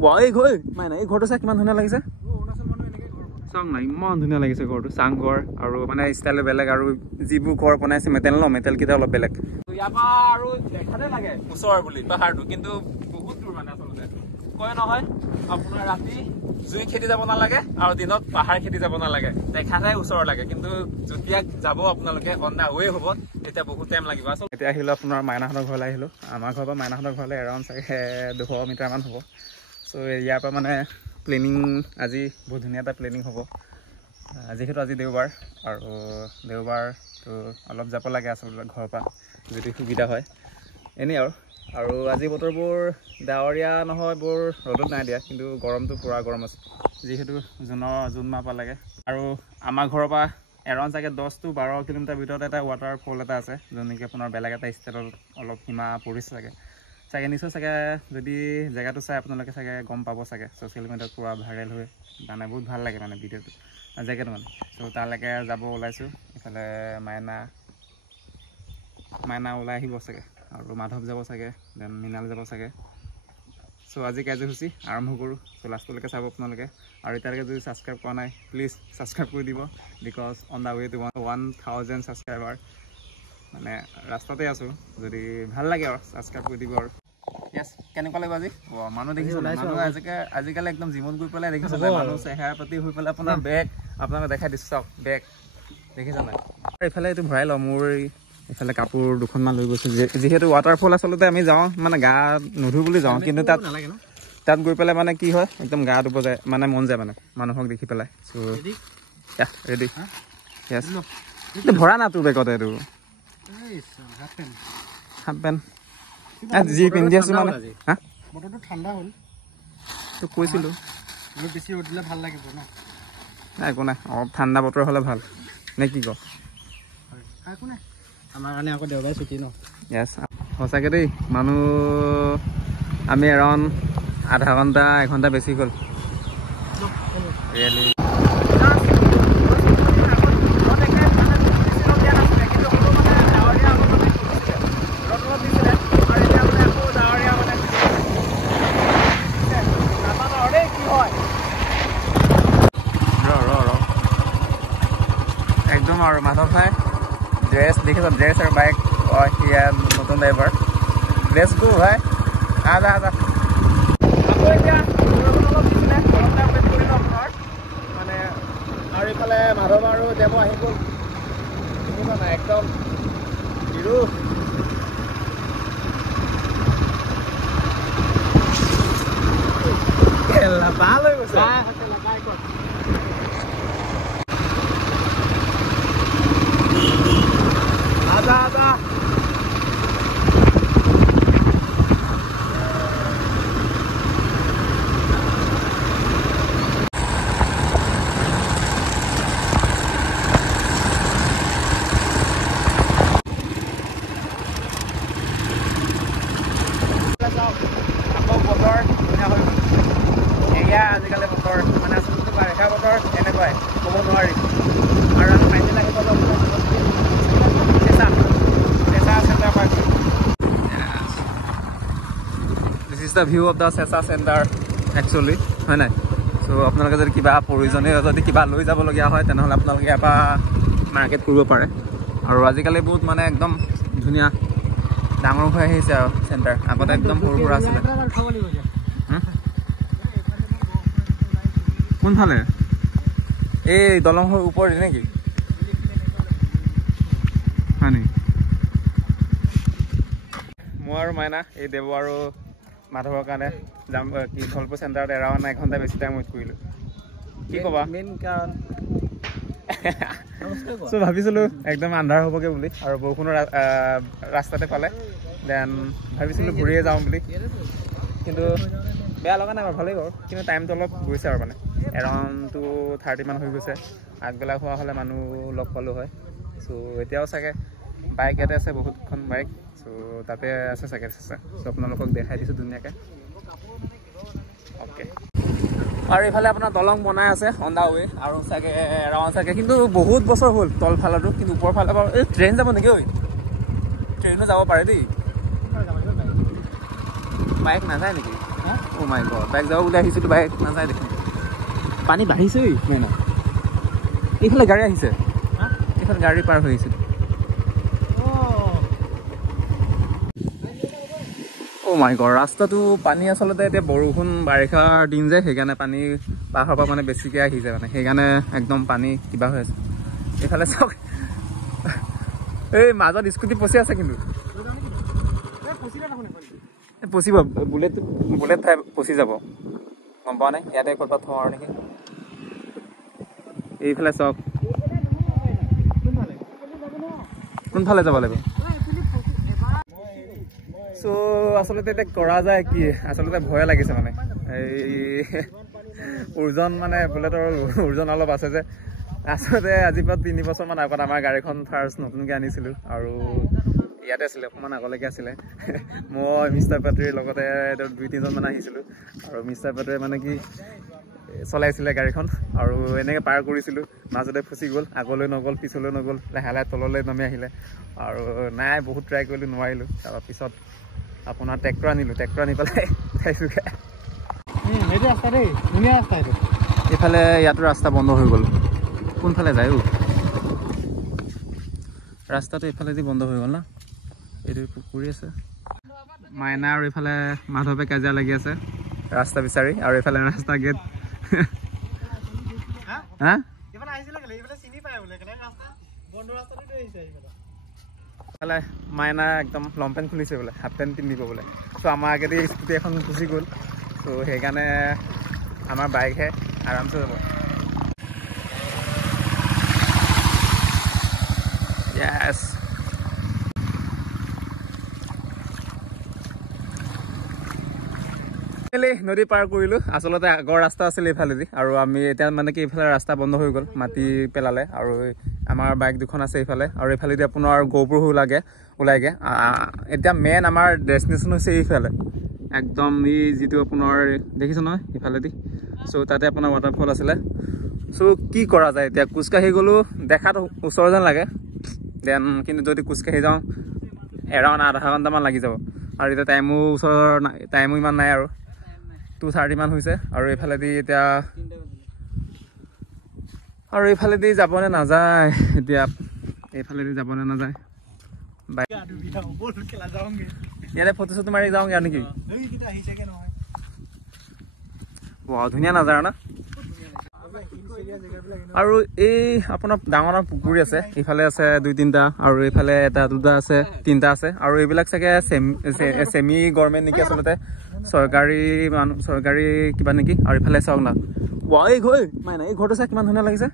এই ঘৰটো চাই কিমান ধুনীয়া লাগিছে চাওক না ইমান ধুনীয়া লাগিছে ঘৰটো চাংঘৰ আৰু মানে ষ্টাইলো বেলেগ আৰু যিবোৰ ঘৰ বনাইছে মেটেল ন মেটেলকেইটা অলপ বেলেগ ইয়াৰ পৰা আৰু দেখাতে লাগে ওচৰ বুলি পাহাৰটো কিন্তু বহুত দূৰ মানে আচলতে কয় নহয় আপোনাৰ ৰাতি জুই খেতি যাব নালাগে আৰু দিনত পাহাৰ খেতি যাব নালাগে দেখাতে ওচৰ লাগে কিন্তু যেতিয়া যাব আপোনালোকে অন দা ৱে হ'ব তেতিয়া বহুত টাইম লাগিব আচলতে এতিয়া আহিলোঁ আপোনাৰ মাইনাহঁতৰ ঘৰলৈ আহিলোঁ আমাৰ ঘৰৰ পৰা মাইনাহঁতৰ ঘৰলৈ এৰাউণ্ড চাগে 200 মিটাৰমান হ'ব চ' ইয়াৰ পৰা মানে প্লেনিং আজি বহুত ধুনীয়া এটা প্লেনিং হ'ব যিহেতু আজি দেওবাৰ আৰু দেওবাৰটো অলপ যাব লাগে আচলতে ঘৰৰ পৰা যদি সুবিধা হয় এনেই আৰু আজি বতৰবোৰ ডাৱৰীয়া নহয় বৰ ৰ'দত নাই দিয়া কিন্তু গৰমটো পূৰা গৰম আছে যিহেতু জুন মাহ পালেগে আৰু আমাৰ ঘৰৰ পৰা এৰাউণ্ড চাগে 10 to 12 কিলোমিটাৰ ভিতৰত এটা ৱাটাৰফল এটা আছে যোন নেকি আপোনাৰ বেলেগ এটা ষ্টেটত অলপ সীমা পৰিছে চাগে নিশ্চয় চাগে যদি জেগাটো চাই আপোনালোকে চাগে গম পাব চাগে ছ'চিয়েল মিডিয়াত পূৰা ভাইৰেল হৈ মানে বহুত ভাল লাগে মানে ভিডিঅ'টো জেগাটো মানে ত' তালৈকে যাব ওলাইছোঁ ইফালে মাইনা ওলাই আহিব চাগে আৰু মাধৱ যাব চাগে দেন মৃণাল যাব চাগে চ' আজি কাৰ্যসূচী আৰম্ভ কৰোঁ চ' লাষ্টলৈকে চাব আপোনালোকে আৰু এতিয়ালৈকে যদি ছাবস্ক্ৰাইব কৰা নাই প্লিজ ছাবস্ক্ৰাইব কৰি দিব because on the way to 1000 subscriber মানে ৰাস্তাতে আছোঁ যদি ভাল লাগে আৰু ছাবস্ক্ৰাইব কৰি দিব আৰু য়েছ কেনেকুৱা লাগিব আজি মানুহ দেখিছোঁ মানুহ আজিকালি একদম জিমত গৈ পেলাই দেখিছোঁ মানুহ চেহেৰা পাতি হৈ পেলাই আপোনাৰ বেগ আপোনালোকে দেখাই দিছোঁ চাওক বেগ দেখিছে নাই এইফালে এইটো ভৰাই লওঁ মোৰ এইফালে কাপোৰ দুখনমান লৈ গৈছোঁ যিহেতু ৱাটাৰফল আচলতে আমি যাওঁ মানে গা নুধুঁ বুলি যাওঁ কিন্তু তাত গৈ পেলাই মানে কি হয় একদম গা ধুব যায় মানে মন যায় মানে মানুহক দেখি পেলাই চ' ৰেডি য়েছ এইটো ভৰা না তোৰ বেগতে এইটো হাফ পেণ্ট যি পিন্ধি আছোঁ মানে হা বতৰটো ঠাণ্ডা হ'ল তোক কৈছিলোঁ বেছি ৰ'দ দিলে ভাল লাগিব ন একো নাই অলপ ঠাণ্ডা বতৰ হ'লে ভাল নে কি ক একো নাই আমাৰ কাৰণে আকৌ দেওবাৰে ছুটি ন য়েছ সঁচাকৈ দেই মানুহ আমি এৰাউণ্ড আধা ঘণ্টা 1 ঘণ্টা বেছি গ'ল ৰিয়েলি একদম আৰু মাধৱ ভাই ড্ৰেছ দেখিছ ড্ৰেছ আৰু বাইক সেয়া নতুন ড্ৰাইভাৰ ড্ৰেছ গো ভাই আজা আকৌ এতিয়া অলপ দিছিলে অলপ টাইম ৱেইট কৰিলোঁ আপোনাৰ মানে আৰু এইফালে মাধৱ আৰু দেৱ আহি গ'ল দেখিছ নাই একদম হিৰো ভাল হৈ গৈছে আজা আকৌ বতৰ ধুনীয়া হৈ গ'ল এয়া আজিকালি বতৰ মানে আচলতে বাৰিষা বতৰ এনেকুৱাই ক'ব নোৱাৰি আৰু আমি মাইনে লাগিব This is the view of the Sesa Center actually হয় নাই চ' আপোনালোকে যদি কিবা প্ৰয়োজনীয় যদি কিবা লৈ যাবলগীয়া হয় তেনেহ'লে আপোনালোকে ইয়াৰ পৰা মাৰ্কেট কৰিব পাৰে আৰু আজিকালি বহুত মানে একদম ধুনীয়া ডাঙৰ হৈ আহিছে আৰু চেণ্টাৰ আগতে একদম সৰু সুৰা আছিলে কোনফালে এই দলং হৈ ওপৰত নেকি হয় নেকি মই আৰু মাইনা এই দেৱ আৰু মাধৱৰ কাৰণে যাম কি ধলপুৰ চেণ্টাৰত এৰাউণ্ড 1 ঘণ্টা বেছি টাইম ৱেইট কৰিলোঁ কি ক'বা মেইন কাৰণ চ' ভাবিছিলোঁ একদম আন্ধাৰ হ'বগৈ বুলি আৰু বৰষুণৰ ৰাস্তাতে পালে দেন ভাবিছিলোঁ ঘূৰিয়ে যাওঁ বুলি কিন্তু বেয়া লগা নাই বাৰু ভালেই বাৰু কিন্তু টাইমটো অলপ গৈছে আৰু মানে এৰাউণ্ড 2:30 মান হৈ গৈছে আগবেলা হোৱা হ'লে মানুহ লগ পালোঁ হয় চ' এতিয়াও চাগে বাইক ইয়াতে আছে বহুতখন বাইক চ' তাতে আছে চাগে চ' আপোনালোকক দেখাই দিছোঁ ধুনীয়াকৈ অ'কে আৰু এইফালে আপোনাৰ দলং বনাই আছে অন দা ৱে আৰু চাগে এৰাউণ্ড চাগে কিন্তু বহুত বছৰ হ'ল তলফালতো কিন্তু ওপৰ ফালে বাৰু এই ট্ৰেইন যাব নেকি ঐ ট্ৰেইনো যাব পাৰে দেই বাইক নাযায় নেকি অ' মাই গড বাইক যাব বুলি আহিছিলোঁ বাইক নাযায় দেখোন পানী বাঢ়িছে মেইন এইফালে গাড়ী আহিছে এইফালে গাড়ী পাৰ হৈ আহিছিল অ' মাই গড ৰাস্তাটো পানী আচলতে এতিয়া বৰষুণ বাৰিষাৰ দিন যে সেইকাৰণে পানী পাহাৰৰ পৰা মানে বেছিকৈ আহিছে মানে সেইকাৰণে একদম পানী কিবা হৈ আছে এইফালে চাওক এই মাজত স্কুটি ফচি আছে কিন্তু ফচিব বুলেট ঠাই ফচি যাব গম পোৱা নাই ইয়াতে ক'ৰবাত থওঁ আৰু নেকি এইফালে চাওক কোনফালে যাব লাগিব চ' আচলতে এতিয়া কৰা যায় কি আচলতে ভয়ে লাগিছে মানে এই ওজন মানে বুলেটৰ ওজন অলপ আছে যে আচলতে আজিৰ পৰা 3 বছৰমান আগত আমাৰ গাড়ীখন ফাৰ্ষ্ট নতুনকৈ আনিছিলোঁ আৰু ইয়াতে আছিলে অকণমান আগলৈকে আছিলে মই মিষ্টাৰ পেট্ৰিৰ লগতে 2-3জনমান আহিছিলোঁ আৰু মিষ্টাৰ পেট্ৰিয়ে মানে কি চলাইছিলে গাড়ীখন আৰু এনেকৈ পাৰ কৰিছিলোঁ মাজতে ফচি গ'ল আগলৈ নগ'ল পিছলৈ নগ'ল লাহে লাহে তললৈ নামি আহিলে আৰু নাই বহুত ট্ৰাই কৰিলোঁ নোৱাৰিলোঁ তাৰপিছত আপোনাৰ ট্ৰেক্টৰ আনিলোঁ ট্ৰেক্টৰ আনি পেলাই উঠাইছোঁগৈ এইফালে ইয়াতো ৰাস্তা বন্ধ হৈ গ'ল কোনফালে যায় ৰাস্তাটো এইফালেদি বন্ধ হৈ গ'ল না এইটো পুখুৰী আছে মাইনা আৰু এইফালে মাধৱে কাজিয়া লাগি আছে ৰাস্তা বিচাৰি আৰু এইফালে ৰাস্তা গেট হা এইফালে মাইনা একদম লং পেণ্ট খুলিছে বোলে হাফ পেণ্ট পিন্ধিব বোলে চ' আমাৰ আগেদি স্কুটি এখন গুচি গ'ল চ' সেইকাৰণে আমাৰ বাইকহে আৰামছে যাব Yes. নদী পাৰ কৰিলোঁ আচলতে আগৰ ৰাস্তা আছিলে এইফালেদি আৰু আমি এতিয়া মানে কি এইফালে ৰাস্তা বন্ধ হৈ গ'ল মাটি পেলালে আৰু আমাৰ বাইক দুখন আছে এইফালে আৰু এইফালেদি আপোনাৰ গহপুৰ ওলাইগে এতিয়া মেইন আমাৰ ডেষ্টিনেশ্যন হৈছে এইফালে একদম এই যিটো আপোনাৰ দেখিছোঁ নহয় এইফালেদি চ' তাতে আপোনাৰ ৱাটাৰফল আছিলে চ' কি কৰা যায় এতিয়া খোজকাঢ়ি গ'লোঁ দেখাত ওচৰ যেন লাগে দেন কিন্তু যদি খোজকাঢ়ি যাওঁ এৰাউণ্ড আধা ঘণ্টামান লাগি যাব আৰু এতিয়া টাইমো ইমান নাই আৰু 2:30 মান হৈছে আৰু এইফালেদি যাবনে নাযায় এতিয়া এইফালেদি যাবনে নাযায় ইয়াতে ফটো চটো মাৰি যাওঁগৈ আৰু নেকি বৰ ধুনীয়া নাযাৰা না আৰু এই আপোনাৰ ডাঙৰ ডাঙৰ পুখুৰী আছে এইফালে আছে 2-3টা আৰু এইফালে 1-2টা আছে 3টা আছে আৰু এইবিলাক চাগে চেমি গভৰ্ণমেণ্ট নেকি আচলতে চৰকাৰী কিবা নেকি আৰু এইফালে চাওক না এই ঘৰটো চাই কিমান ধুনীয়া লাগিছে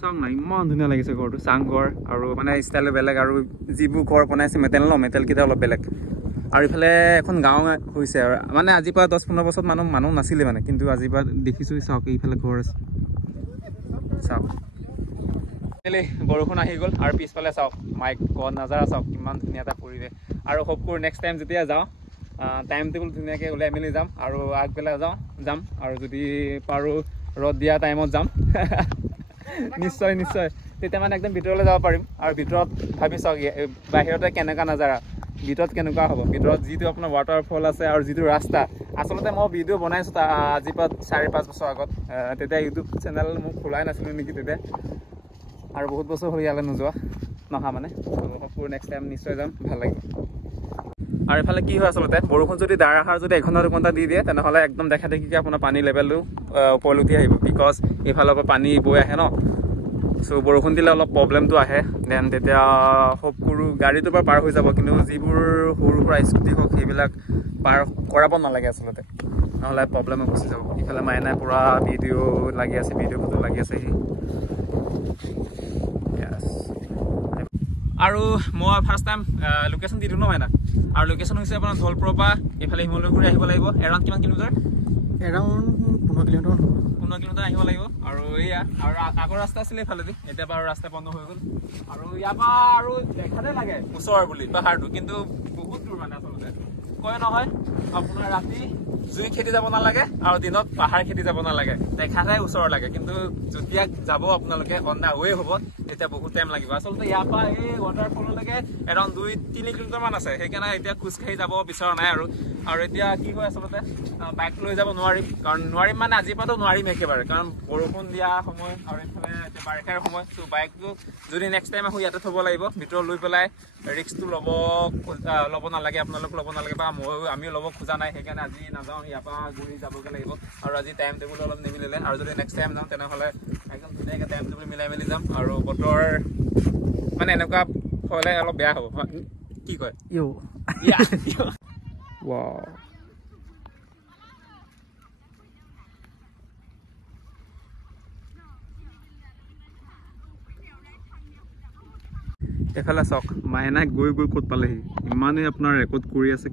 চাওক না ইমান ধুনীয়া লাগিছে ঘৰটো চাংঘৰ আৰু মানে ষ্টাইলো বেলেগ আৰু যিবোৰ ঘৰ বনাইছে মেটেলকেইটা অলপ বেলেগ আৰু ইফালে এখন গাঁও হৈছে আৰু মানে আজিৰ পৰা 10-15 বছৰত মানুহ নাছিলে মানে কিন্তু আজিৰ পৰা দেখিছোঁ চাওক এইফালে ঘৰ আছে চাওক বৰষুণ আহি গ'ল আৰু পিছফালে চাওক মাইক নাজাৰা চাওক কিমান ধুনীয়া এটা পৰিৱেশ আৰু হোপ কৰোঁ নেক্সট টাইম যেতিয়া যাওঁ টাইম টেবুল ধুনীয়াকৈ ওলাই মেলি যাম আৰু আগবেলা যাম আৰু যদি পাৰোঁ ৰ'দ দিয়া টাইমত যাম নিশ্চয় তেতিয়া মানে একদম ভিতৰলৈ যাব পাৰিম আৰু ভিতৰত ভাবি চাওক বাহিৰতে কেনেকুৱা নাজাৰা ভিতৰত কেনেকুৱা হ'ব ভিতৰত যিটো আপোনাৰ ৱাটাৰফল আছে আৰু যিটো ৰাস্তা আচলতে মই ভিডিঅ' বনাইছোঁ আজিৰ পৰা 4-5 বছৰ আগত তেতিয়া ইউটিউব চেনেল মোক খোলাই নাছিলোঁ নেকি তেতিয়া আৰু বহুত বছৰ হৈ ইয়ালৈ নহা মানে নেক্সট টাইম নিশ্চয় যাম ভাল লাগিব আৰু এইফালে কি হয় আচলতে বৰষুণ যদি ধাৰাসাৰ যদি 1-2 ঘণ্টা দি দিয়ে তেনেহ'লে একদম দেখাদেখিকৈ আপোনাৰ পানীৰ লেভেলটো ওপৰলৈ উঠি আহিব বিকজ এইফালৰ পৰা পানী বৈ আহে ন চ' বৰষুণ দিলে অলপ প্ৰব্লেমটো আহে দেন তেতিয়া হোপ কৰোঁ গাড়ীটো বাৰু পাৰ হৈ যাব কিন্তু যিবোৰ সৰু সুৰা স্কুটি হওক সেইবিলাক পাৰ কৰাব নালাগে আচলতে নহ'লে প্ৰব্লেমো গুচি যাব ইফালে মাইনাই পূৰা ভিডিঅ' ফটো লাগি আছে সি আৰু মই ফাৰ্ষ্ট টাইম লোকেশ্যন দি দিওঁ ন মাইনা আৰু লোকেশ্যন হৈছে আপোনাৰ ধলপুৰৰ পৰা এইফালে শিমলুগুৰি আহিব লাগিব এৰাউণ্ড কিমান কিলোমিটাৰ এৰাউণ্ড 15 কিলোমিটাৰ আহিব লাগিব আৰু এয়া আৰু আগৰ ৰাস্তা আছিলে এইফালেদি এতিয়া বাৰু ৰাস্তা বন্ধ হৈ গ'ল আৰু ইয়াৰ পৰা আৰু দেখাতে লাগে ওচৰ বুলি পাহাৰটো কিন্তু বহুত দূৰ মানে আচলতে কয় নহয় আপোনাৰ ৰাতি জুই খেতি যাব নালাগে আৰু দিনত পাহাৰ খেতি যাব নালাগে দেখাতে ওচৰ লাগে কিন্তু যেতিয়া যাব আপোনালোকে অন দা ৱে হ'ব তেতিয়া বহুত টাইম লাগিব আচলতে ইয়াৰ পৰা এই ৱাটাৰফললৈকে এৰাউণ্ড 2-3 কিলোমিটাৰ মান আছে সেইকাৰণে এতিয়া খোজকাঢ়ি যাব বিচৰা নাই আৰু এতিয়া কি হয় আচলতে বাইক লৈ যাব নোৱাৰিম কাৰণ নোৱাৰিম মানে আজিৰ পৰাতো নোৱাৰিম একেবাৰে কাৰণ বৰষুণ দিয়া সময় আৰু এইফালে বাৰিষাৰ সময় ত' বাইকটো যদি নেক্সট টাইম আহোঁ ইয়াতে থ'ব লাগিব ভিতৰত লৈ পেলাই ৰিক্সটো ল'ব নালাগে আপোনালোক ল'ব নালাগে বা আমিও ল'ব খোজা নাই সেইকাৰণে আজি নাযাওঁ ইয়াৰ পৰা ঘূৰি যাবগৈ লাগিব আৰু আজি টাইম টেবুল অলপ নিমিলিলে আৰু যদি নেক্সট টাইম যাওঁ তেনেহ'লে একদম ধুনীয়াকৈ টাইম টেবুল মিলাই মেলি যাম আৰু বতৰ মানে এনেকুৱা হ'লে অলপ বেয়া হ'ব কি কয় এফালে চাওক মাইনাই গৈ ক'ত পালেহি ইমানেই আপোনাৰ ৰেকৰ্ড কৰি আছে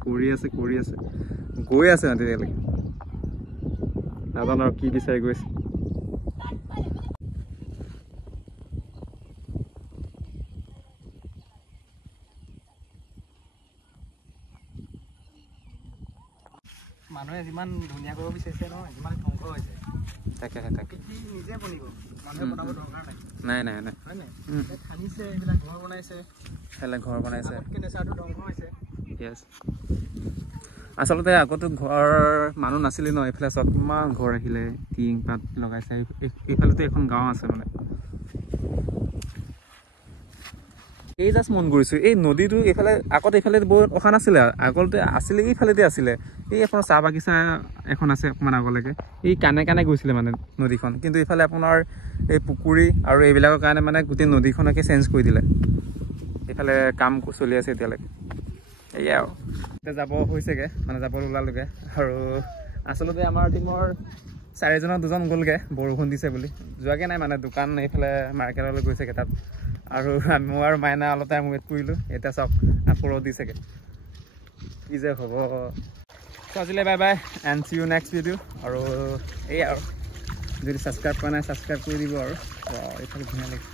গৈ আছে তেতিয়ালৈকে নাজানো আৰু কি বিচাৰি গৈছে মানুহে যিমান ধুনীয়া কৰিব বিচাৰিছে নহয় যিমান ধ্বংস হৈছে তাকে নিজে বনিব মানুহে বনাব দৰকাৰ নাই হয় নাই খান্দিছে এইবিলাক ঘৰ বনাইছে নেচাৰটো ধ্বংস হৈছে আচলতে আগতে ঘৰ মানুহ নাছিলে ন এইফালে চব ইমান ঘৰ আহিলে টিং পাত লগাইছে এইফালেতো এখন গাঁও আছে মানে এই জাষ্ট মন কৰিছোঁ এই নদীটো এইফালে এইফালে বৰ অহা নাছিলে আগতে আছিলে এইফালেতে আছিলে এই এখন চাহ বাগিচা এখন আছে অকণমান আগলৈকে এই কাণে গৈছিলে মানে নদীখন কিন্তু এইফালে আপোনাৰ এই পুখুৰী আৰু এইবিলাকৰ কাৰণে মানে গোটেই নদীখনকে চেঞ্জ কৰি দিলে এইফালে কাম চলি আছে এতিয়ালৈকে এয়াই আৰু এতিয়া যাব হৈছেগৈ মানে যাব ওলালোগৈ আৰু আচলতে আমাৰ টীমৰ 4জনৰ 2জন গ'লগৈ বৰষুণ দিছে বুলি যোৱাগৈ নাই মানে দোকান এইফালে মাৰ্কেটলৈ গৈছেগৈ তাত আৰু মই আৰু মাইনা অলপ টাইম ৱেইট কৰিলোঁ এতিয়া চাওক আকৌ ৰ'দ দিছেগৈ কি যে হ'ব আজিলৈ bye bye and see you next video' আৰু এই আৰু যদি ছাবস্ক্ৰাইব কৰা নাই ছাবস্ক্ৰাইব কৰি দিব আৰু এইফালে ধুনীয়া লাগে